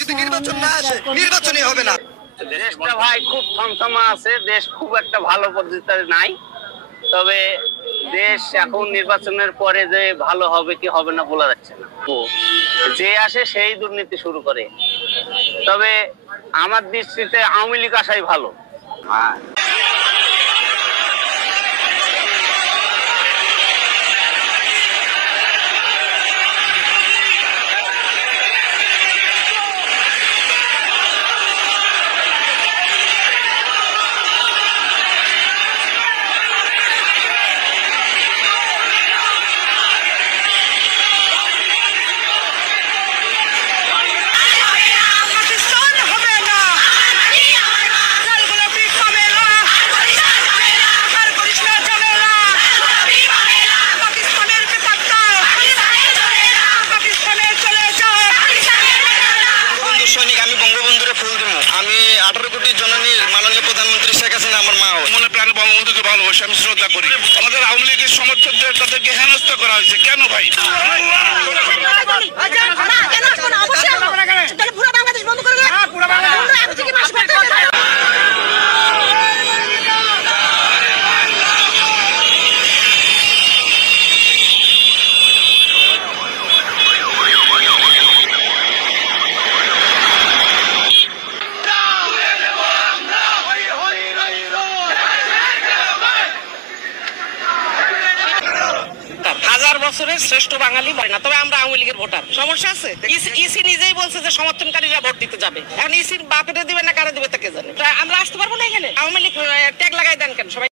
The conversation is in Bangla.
যদি নির্বাচন না আসে নির্বাচনই হবে না। দেশটা ভাই খুব থমথমা আছে, দেশ খুব একটা ভালো পদ্ধতিতে নাই। তবে দেশ এখন নির্বাচনের পরে যে ভালো হবে কি হবে না বলা যাচ্ছে না। যে আসে সেই দুর্নীতি শুরু করে। তবে আমার দৃষ্টিতে আওয়ামী লীগ আসাই ভালো। আমি বঙ্গবন্ধুরে ফুল দিব। আমি 18 কোটি জননীর মাননীয় প্রধানমন্ত্রী শেখ হাসিনা আমার মা। মনে প্রাণে বঙ্গবন্ধুকে ভালোবাসি, আমি শ্রদ্ধা করি। আমাদের আওয়ামী লীগের সমর্থকদের তাদেরকে হেনস্থা করা হয়েছে কেন ভাই? হাজার বছরের শ্রেষ্ঠ বাঙালি বলে না, তবে আমরা আওয়ামী লীগের ভোটার। সমস্যা আছে? ইসি নিজেই বলছে যে সমর্থনকারীরা ভোট দিতে যাবে। এখন ইসির বাপেটা দিবে না কারা দিবে তাকে জানে। আমরা আসতে পারবো না এখানে। আওয়ামী লীগ ট্যাগ লাগাই দেন কেন সবাই?